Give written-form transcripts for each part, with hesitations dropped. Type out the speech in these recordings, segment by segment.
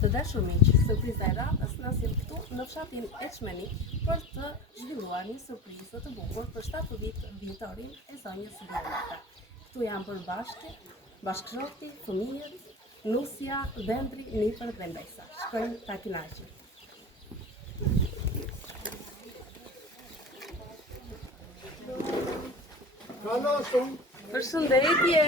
Të dashur miq, surpriza e radhës na sjell këtu në fshatin Eçmenik për të zhvilluar një surprizë të bukur për 70 vjetorin e zonjës së Bjornata. Këtu janë përbashkë bashkëshorti, fëmijët, nusja, Vendri, Nifër dhe Mbesa. Shkojmë ta kënaqim. Përshëndetje.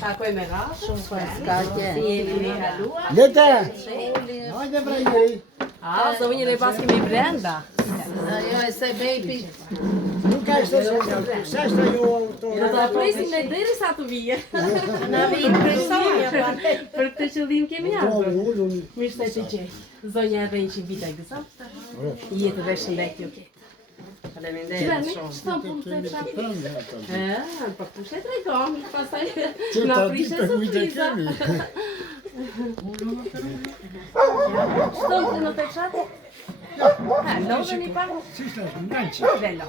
Takoj me rashë, Lete! Hajde pra njeri! zonjën e pas kemi brenda. Jo, e se baby. Nuk ka ishte se sheshta jo autora. Do ta presim me deri sa të vijë. Na vin personja pa. Për këtë qëllim kemi ardhur. Mirë se të gjej. Zonja edhe 100 vite gëza. Jetë dhe shëndetje. Faleminderit shumë. Çfarë punë të fshat? Po kush e tregon? Pastaj na prishë surpriza. Çfarë punë të fshat? Lodheni pak. Si shtash, nganqë. Velo.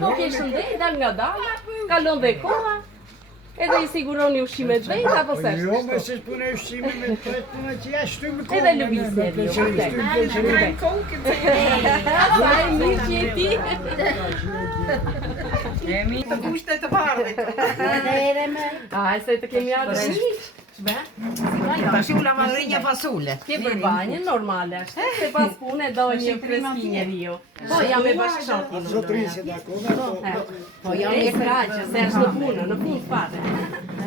Po ke shëndet, dal nga dala, kalon dhe koha. Edhe i siguroni ushqimet vetë apo se? Jo, me se punë e ushqime me të punë që ja shtymë kohë. Edhe lëvizje. Sa e mirë që je ti. Jemi të kushte të bardhit. Ai se të kemi ardhur. Tash u lava një fasule. Ke për banjën normale është. Se pas pune do një freski njeriu. Po jam me bashkëshortin. Zotrinse dakona. Po jam me kraqë, se është në punë, në punë fare.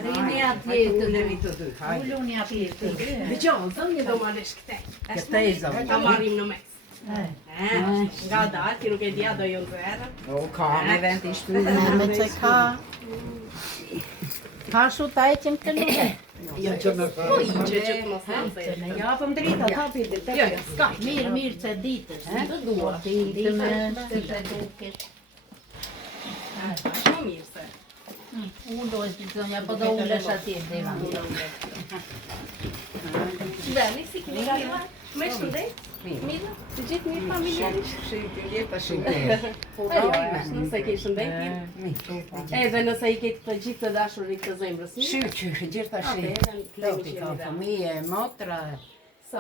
Rini atje të levi të dy. Uluni atje të dy. Dëgjoj, zonjë do marrësh këtë. Këtej zonë. Ta marrim në mes. Nga dalë, ti nuk e dia do jo nxerë. O, ka me vend i shpyllë. Me që ka shu ta e qim të lume. Jo që me po i që të mos nëse. Ne japëm drita, hapi dhe të Ska. Mirë që ditës. Të dua. Ditë me të duket. Shumë mirë se. Unë do është zonja, po do ulesh atje në divan. Beli, si kemi kaluar? Me shëndet? Mirë? Të gjithë mirë familjarisht? Nëse ke shëndetje? Edhe nëse i ke të gjithë të dashurit të zemrës mirë? Shqyqyë, gjitha shi. Ploti ka fëmije, motra,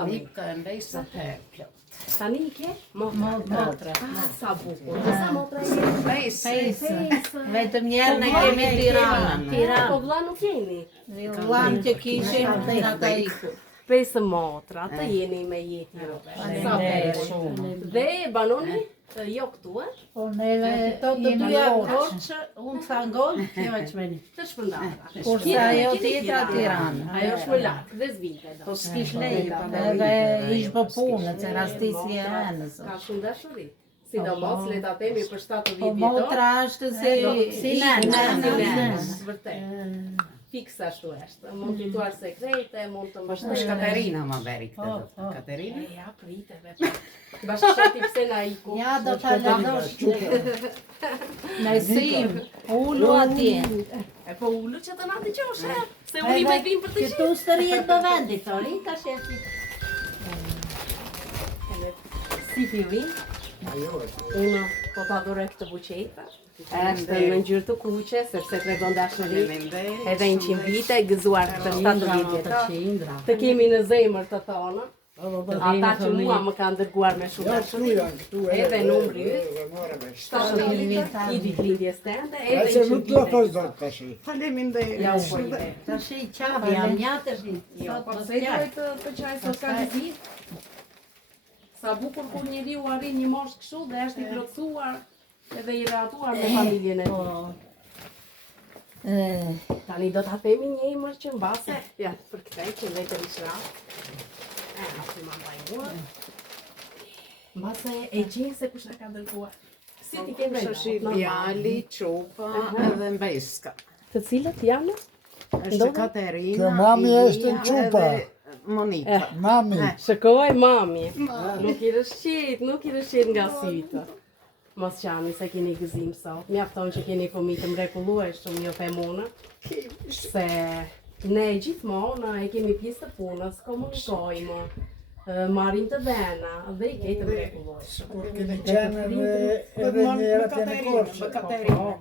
Lipka, Mbesa, të plot. Tani i ke? Motra. Sa bukur. Sa motra i ke? Pesë. Vetëm njerë në kemi Tiranën. Po vlla nuk jeni? Vlam që kishim dhe ata iku. 5 motra, të jeni me jetë ju. Sa bukur. Dhe banoni? Jo këtu, Po neve to të duja korçë, unë të ngonë, kjo e qmeni. Të shpërndara. Kurse ajo tjetra Tiranë. Ajo është më lakë dhe zvinte do. Po s'kish lejta, edhe ish po punë, që rastisje e nësë. Ka shumë dashuri. Sidomos le ta themi për 70 Po vjetor. motra është si nënë. Vërtet. Fiksa ashtu është. Mund të fituar sekrete, mund të Është mbështesh. Katerina më beri këtë. Katerina? Ja, priteve. Bashkëshorti pse na iku? Ja, do të lëndosh në sim, ullu atje. E po ullu që të na dëgjosh, se uri me vim për të Që gjithë. tu së rjetë do vendit, ori, ka shefi. Si fillim? Unë po ta adhuroj këtë buqeta. Është në ngjyrë të kuqe, sepse tregon dashuri. Edhe 100 vite, gëzuar këtë 70 vjetor. Të kemi në zemër të thonë. Ata që mua më kanë dërguar me shumë dashuri. Edhe numri yt. 70 vite, i ditëlindjes tënde, edhe Se 100 nuk do vite. thosh do të tash. Ja u pojde. Të shi qavi, jam njatër shi. Jo, po se i dojë të qaj sot ka vizit. Sa bukur kur njeriu arrin një moshë kështu dhe është i plotësuar edhe i ratuar me familjen e tij. Tani do ta themi një emër që mbase, ja, për këtë që vetëm i shrat. Si ma mbaj mua. Mbase e gjenë se kush na ka dërguar. Si ti ke vrejnë? Shoshi Bjali, Çopa edhe Mbeska. Të cilët janë? Është Katerina. Kjo mami është në Çopa. Monika. Mami. Shikoj mami. Nuk i rëshqit nga sytë. Mos qani se keni gëzim sot. Mjafton që keni fëmijë të mrekullueshëm, jo femona. Se Ne gjithmonë e kemi pjesë të punës, komunikojmë, marrim të vena dhe i ketë mrekullosh. Kur keni qenë edhe një herë atje në Korçë. Katerinë.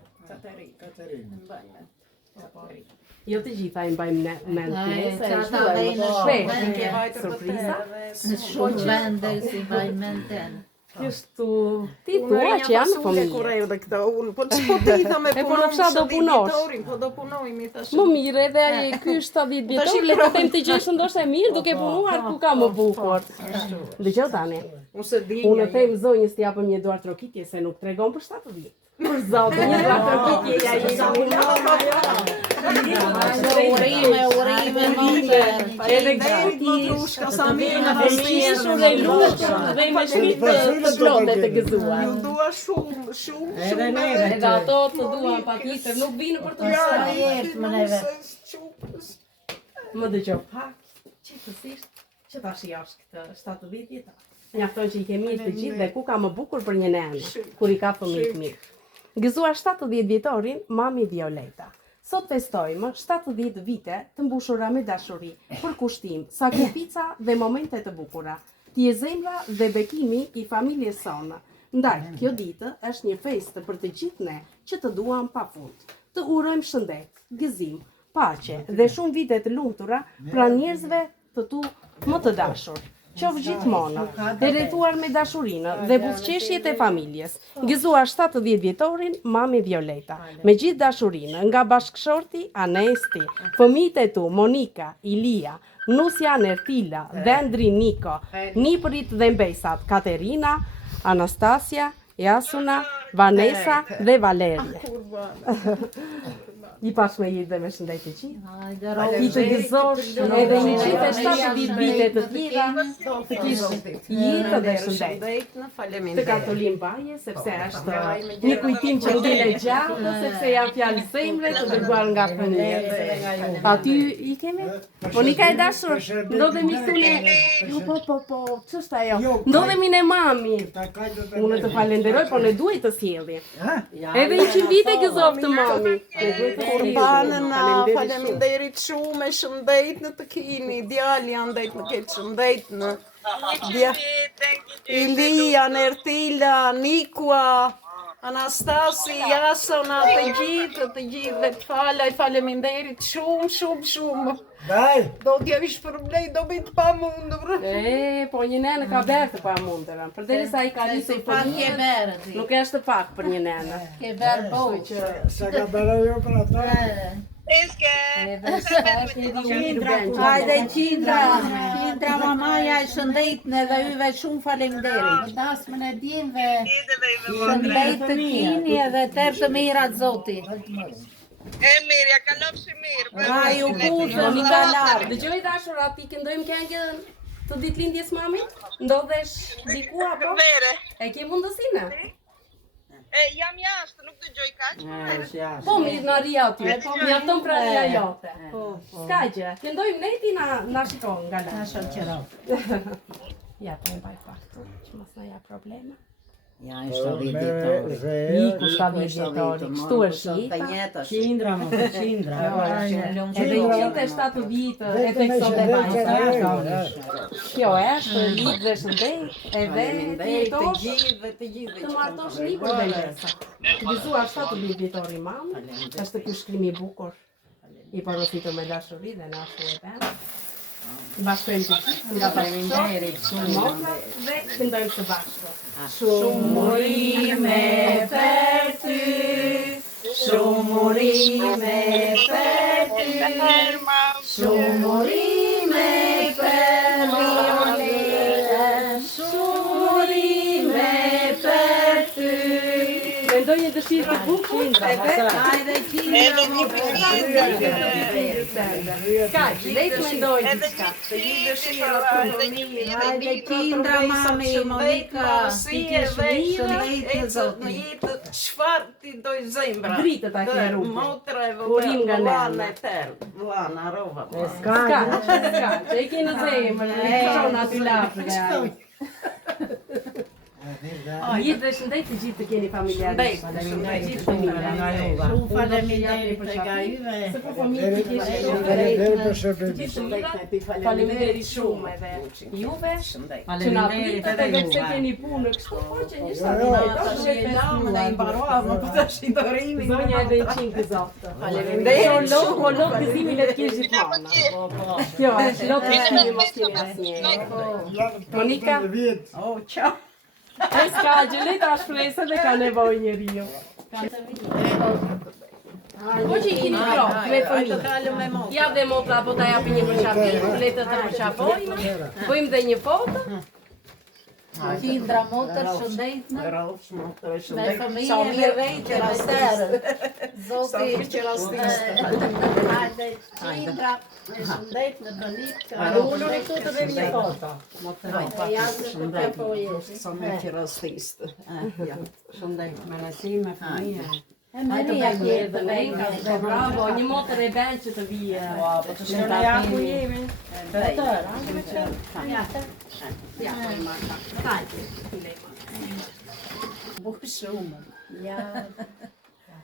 Jo të gjitha i mbajmë mend pjesë, e Ata shkruajmë vejnë shpesh, surpriza. Shumë vende si vajmenten. Kështu, ti thua që janë në familje. Kurrë këta unë, po ç'po ti tha me E po punon. në fshat do punosh. Po do punojmë tash. Më mirë edhe ky 70 vjetor, le të them të gjesh ndoshta e mirë duke punuar ku ka më bukur. Dëgjoj tani. Unë them zonjës t'i japëm një duar trokitje se nuk tregon për 70. Për zotin, një duar trokitje ja Urime, motor. edhe gati. Sa mirë Në fëmijë dhe lutë dhe me shpitë të flote të gëzuar. Ju dua shumë. Edhe ato të duan patjetër, nuk vinë për të mësuar. Më dëgjoj pak, qetësisht, që tash jash këtë 70 vjetar. Mjafton që i kemi të gjithë dhe ku ka më bukur për një nenë, kur i ka fëmijë të mirë. Gëzuar 70 vjetorin mami Violeta. Sot festojmë 70 vite të mbushura me dashuri, për kushtim, sakrifica dhe momente të bukura. Ti je zemra dhe bekimi i familjes sonë. Ndaj, kjo ditë është një festë për të gjithë ne që të duam pafund. Të urojmë shëndet, gëzim, paqe dhe shumë vite të lumtura pranë njerëzve të tu më të dashur. Qofë gjithmonë, të rrethuar me dashurinë dhe buzëqeshjet e familjes. Gëzuar 70 vjetorin mami Violeta, me gjithë dashurinë nga bashkëshorti Anesti, fëmijët e tu Monika, Ilia, nusja Nertila, Dendri Niko, nipërit dhe mbesat Katerina, Anastasia, Jasuna, Vanessa dhe Valeria. I pash me jetë dhe me shëndetje qitë. I të gëzosh edhe 170 vite të tjera të kishë jetë dhe shëndetje. Të katolim baje, sepse është një kujtim që ndjen e gjatë, sepse janë fjalë zemre të dërguar nga fëmijët. Aty i kemi? Monika e dashur, ndodhemi këtu ne. Po, ç'është ajo? Ndodhemi ne mami. Unë të falenderoj, po ne duhet të sjellim. Edhe 100 vite gëzov të mami. Kurbanëna, faleminderit shumë, shëndet në të kini, djali andajt në këtë shëndet në Ilia, Nertila, Nikua, Anastasi, Jasona, të gjithë dhe të falaj, faleminderit shumë. Do t'ja vish përblej, do bëjt pa mundur. Po një nenë ka berë të pa mundur. Përderisa i ka nisë i fëmijët, nuk është pak për një nenë. Ke verë boqë. Sa ka bërë jo për ata? Hajde Qindra mamaja e shëndetën edhe yve shumë faleminderit. Dasmën e dinve, shëndet të kini edhe tërë të mirat zoti. E mirë, ja kalofshi mirë. Ka ju kutën nga lartë. Dëgjoj dashur, ti këndojmë këngën të ditëlindjes mamit? Ndodhesh diku apo? Vere. E ke mundësinë? Jam jashtë, nuk dëgjoj kaq. Po mirë na ri aty. Mjafton prania jote. S'ka gjë. Këndojmë neti na shikon nga lartë. Na shoqëro. Ja, po e mbaj pak këtu, që mos na ja probleme. Ja, ishte 10 vjetori. Iku 70 vjetori, kështu është jeta. Qindra, qindra. Edhe 170 vite, e tekson dhe bajnë. Kjo është, litë dhe shëndet, edhe të jetosh, të martosh libër dhe njësa. Të gëzuar 70 vjetori mamë, është ky shkrimi bukur, i porositur me dashuri dhe na ashtu e ben. Bashkojmë të gjithë, nga faleminderit shumë dhe këndojmë së bashku. Shumë urime për ty, shumë urime për ty, shumë urime për Violetën, shumë urime për ty. Mendoj një dëshirë të bukur, hajde Qindra, kaq, lejtë mendoj diçka. Hajde Qindra mami, Monika, si e vetë, çfarë ti doj zemra. Dritët a ke rrugë. Motra e Urim nga vëllana nena. e tërë. Vëllana, rova. Ska, e ke në zemër, në qona të lapë. Jetë dhe shëndet të gjithë të keni familjarisht. Gjithë familja. Shumë faleminderit tek juve. Se po familje të keni Faleminderit për shërbim. gjithë mirat, faleminderit shumë edhe juve, që na pritët edhe pse keni punë kështu, po që një zonja edhe 100 gëzoftë. Faleminderit shumë. Po lot gëzimin e të kesh gjithmonë. Kjo është lot gëzimi mos keni asnjë. Monika, Oh, ciao. e s'ka gjëlet a shpresë dhe ka nevojë njeriu. Po që i keni me fëmijë. Ja dhe motra po ta japi një përqafim, letët të përqafojnë, bëjmë dhe një foto. Qindra motër shëndetnë. Me Sa fëmijë me mirë vejtë e vësterë. Sa mirë që rastistë. Hajde qindra me shëndetnë të nikë. Ullur këtu të bëjmë një foto. Sa mirë që rastistë. Shëndet, me nësim, me fëmijë. E Maria kje të Venga, bravo, një motër e bën që të vijë. Po të shkojnë ja ku jemi. Ja, Marta. Hajde. Bukur shumë.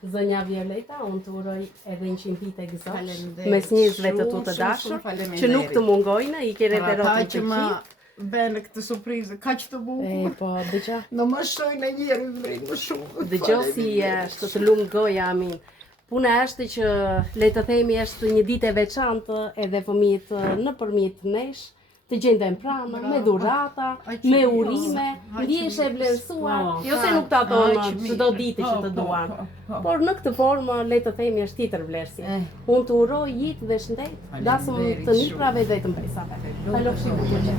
Zënja Violeta, unë të uroj edhe 100 vite gëzosh, mes njerëzve të tu të dashur, që nuk të mungojnë, i kere dhe rotën të qitë. Bene këtë surprizë, ka që të bukur. Po, dëgja. Në më shojnë e njeri vrinë më shumë. Dëgjo si është të lumë goja, amin. Puna është që, le të themi, është një ditë e veçantë edhe fëmijët në përmjet nesh, të gjenden pranë, me dhurata, me urime, ndjesh e vlerësuar, jo se nuk të atonë çdo ditë që të duan, por në këtë formë, le të themi, është tjetër vlerësi. Unë të uroj jetë dhe shëndet, dasëm të niprave dhe të mbresave. Kalofshi bukur që